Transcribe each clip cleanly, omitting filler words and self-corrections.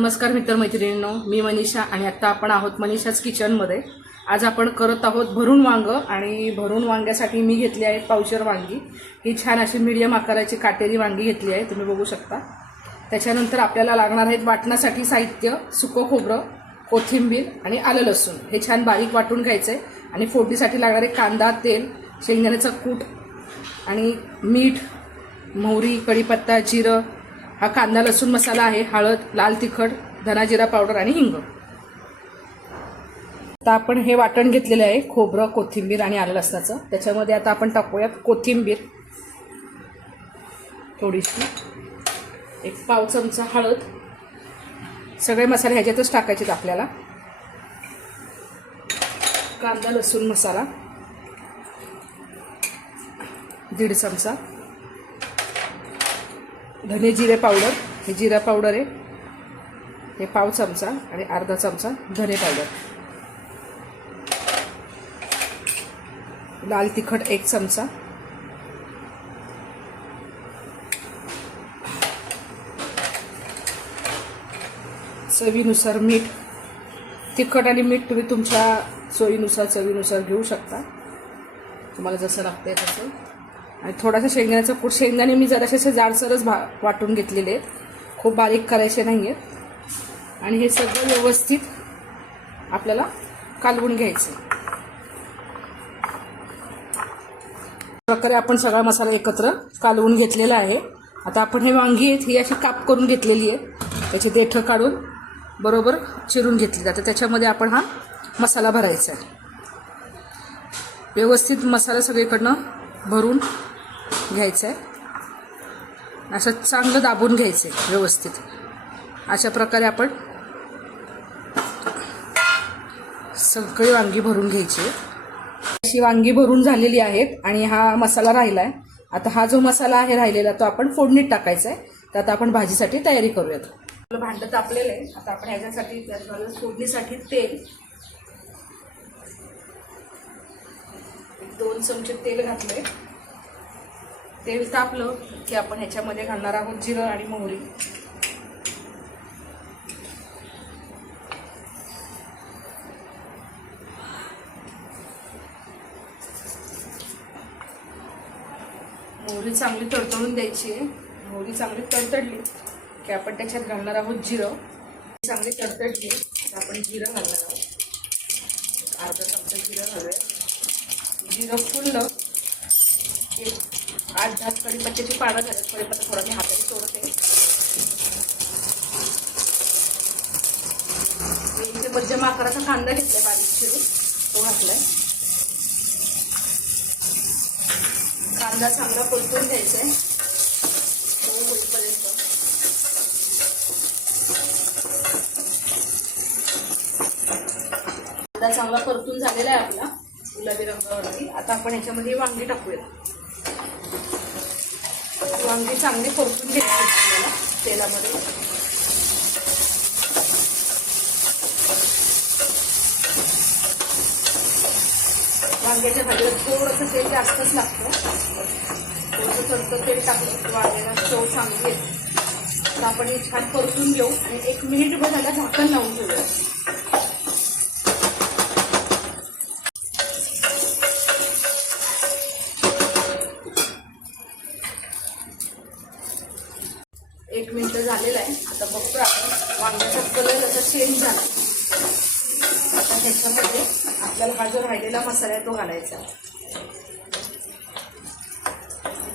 नमस्कार मित्रमैत्रिणींनो, मी मनीषा आणि आता आपण आहोत मनीषाच किचनमध्ये। आज आपण करत आहोत भरून वांग आणि भरून वांग्यासाठी मी घेतली आहे पावशेर वांगी। ही छान अशी मीडियम आकाराची काटेरी वांगी घेतली आहे, तुम्ही बघू शकता। त्याच्यानंतर आपल्याला लागणार आहेत वाटण्यासाठी साहित्य सुकं खोबरं, कोथिंबीर आणि आलं लसूण। हे छान बारीक वाटून घ्यायचे आणि फोडणीसाठी लागणारे कांदा, तेल, शेंगदाण्याचा कूट आणि मीठ, मोहरी, कढीपत्ता, जिरं, हा कांदा लसूण मसाला आहे, हळद, लाल तिखट, धना जिरा पावडर आणि हिंग। आता आपण हे वाटण घेतलेले आहे खोबरं, कोथिंबीर आणि आलं लसणाचं। त्याच्यामध्ये आता आपण टाकूयात कोथिंबीर थोडीशी, एक पाव चमचा हळद, सगळे मसाले ह्याच्यातच टाकायचे आपल्याला। कांदा लसूण मसाला 1.5 चमचा, धने जिरे पावडर, हे जिरा पावडर आहे, हे पाव चमचा आणि अर्धा चमचा धने पावडर, लाल तिखट 1 चमचा, चवीनुसार मीठ। तिखट आणि मीठ तुम्ही तुमच्या सोयीनुसार चवीनुसार घेऊ शकता, तुम्हाला जसं लागतंय तसं। आणि थोडासा शेंगदाण्याचा कूट, शेंगदाणे मी जरासे जाडसरच वाटून घेतलेले आहेत, खूप बारीक करायचे नाही आहेत। आणि हे सगळं व्यवस्थित आपल्याला कालवून घ्यायचं। प्रकारे आपण सगळा मसाला एकत्र कालवून घेतलेला आहे। आता आपण हे वांगी आहेत ही अशी काप करून घेतलेली आहे, त्याची देठं काढून बरोबर चिरून घेतली जाते। त्याच्यामध्ये आपण हा मसाला भरायचा आहे। व्यवस्थित मसाला सगळीकडनं भरून घ्यायचं आहे, असं चांगलं दाबून घ्यायचं आहे व्यवस्थित। अशा प्रकारे आपण सगळी वांगी भरून घ्यायची। अशी वांगी भरून झालेली आहेत आणि हा मसाला राहिला आहे। आता हा जो मसाला आहे राहिलेला तो आपण फोडणीत टाकायचा आहे। तर आता आपण भाजीसाठी तयारी करूयात। आपलं भांडं तापलेलं आहे, आता आपण ह्याच्यासाठी फोडणीसाठी तेल 2 चमचे तेल घातले। तेल तापलं की आपण ह्याच्यामध्ये घालणार आहोत जिरं आणि मोहरी। मोहरी चांगली तडतडून द्यायची आहे। मोहरी चांगली तडतडली की आपण त्याच्यात घालणार आहोत जिरं। चांगली तडतडली तर आपण जिरं घालणार आहोत, अर्धा चमचा जिरं घालूया। जिरं फुललं की 8-10 कढीपत्त्याची पानं घालत, कढीपत्ता थोडा मी हाताने तोडते। इथे मध्यम आकाराचा कांदा घेतलाय बारीक चिरून, तो घातलाय। कांदा चांगला परतून घ्यायचा आहे तो होईपर्यंत। कांदा चांगला परतून झालेला आहे आपला गुलाबी रंगावरती। आता आपण ह्याच्यामध्ये वांगी टाकूया। वांगी चांगली परतून घ्यायची आपल्याला तेलामध्ये। वांग्याच्या भाजीला थोडंसं तेल जास्तच लागतं, थोडंसं चरतं तेल टाकलं की वांग्याला चव चांगली येते। तर आपण हे छान परतून घेऊ आणि 1 मिनिटभर झाला झाकण लावून ठेवूया। एक मिनिट झालेलं आहे। आता बघतो आपण वांग्याचा कलर असा चेंज झाला। आता ह्याच्यामध्ये आपल्याला हा जो राहिलेला मसाला आहे तो घालायचा।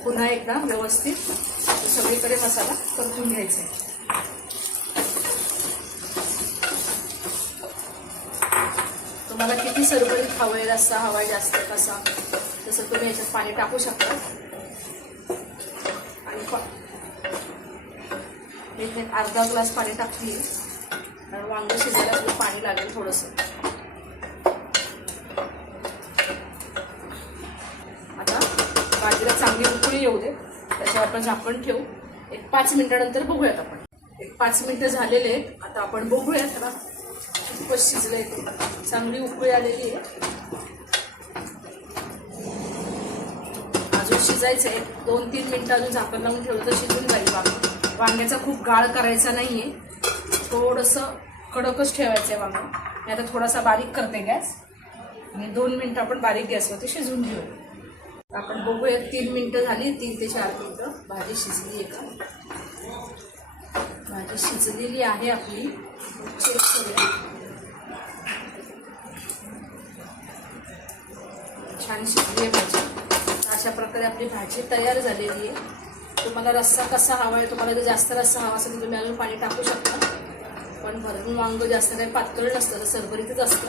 पुन्हा एकदा व्यवस्थित सगळीकडे मसाला परतून घ्यायचा आहे। तुम्हाला किती सरबरीत हवंय, रस्सा हवाय जास्त कसा, तसं तुम्ही याच्यात पाणी टाकू शकता। आणि इथे अर्धा ग्लास पाणी टाकली, कारण वांग शिजायला पाणी लागेल थोडंसं। आता भाजीला चांगली उकळी येऊ दे, त्याच्यावर आपण झाकण ठेवू। 5 मिनिटानंतर बघूयात आपण। 5 मिनिटं झालेले आहेत, आता आपण बघूयात त्याला खूपच शिजलंय ते, चांगली उकळी आलेली आहे। अजून शिजायचं आहे, 2-3 मिनिटं अजून झाकण लावून ठेवलं तर शिजून जाईल वांग। वांग्याचा खूप गाळ करायचा नाहीये, थोडंसं कडकच ठेवायचं आहे वांगं. मी आता थोडासा बारीक करते गॅस आणि 2 मिनटं आपण बारीक गॅसवरती शिजवून घेऊ. आपण बघूया 3 मिनटं झाली, 3 ते 4 मिनटं. भाजी शिजली आहे का? भाजी शिजलेली आहे आपली. चेक करूया. छान शिजली आहे भाजी. अशा प्रकारे आपली भाजी तयार झालेली आहे. तुम्हाला रस्सा कसा हवा आहे, तुम्हाला जर जास्त रस्सा हवा असेल तर तुम्ही अजून पाणी टाकू शकता. पण भरून वांगं जास्त काही पातळ नसतं, तर सरभरीतच असतं.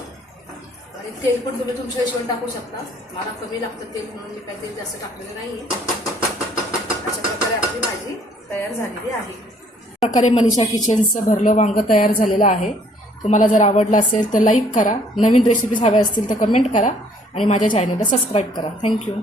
आणि तेल पण तुम्ही तुमच्या हिशोबाने टाकू शकता. मला कमी लागतं तेल म्हणून मी काही तेल जास्त टाकलेलं नाही आहे. अशा प्रकारे आपली भाजी तयार झालेली आहे. प्रकारे मनीषा किचनचं भरलं वांगं तयार झालेलं आहे. तुम्हाला जर आवडलं असेल तर लाईक करा. नवीन रेसिपीज हव्या असतील तर कमेंट करा आणि माझ्या चॅनलला सबस्क्राईब करा. थँक्यू.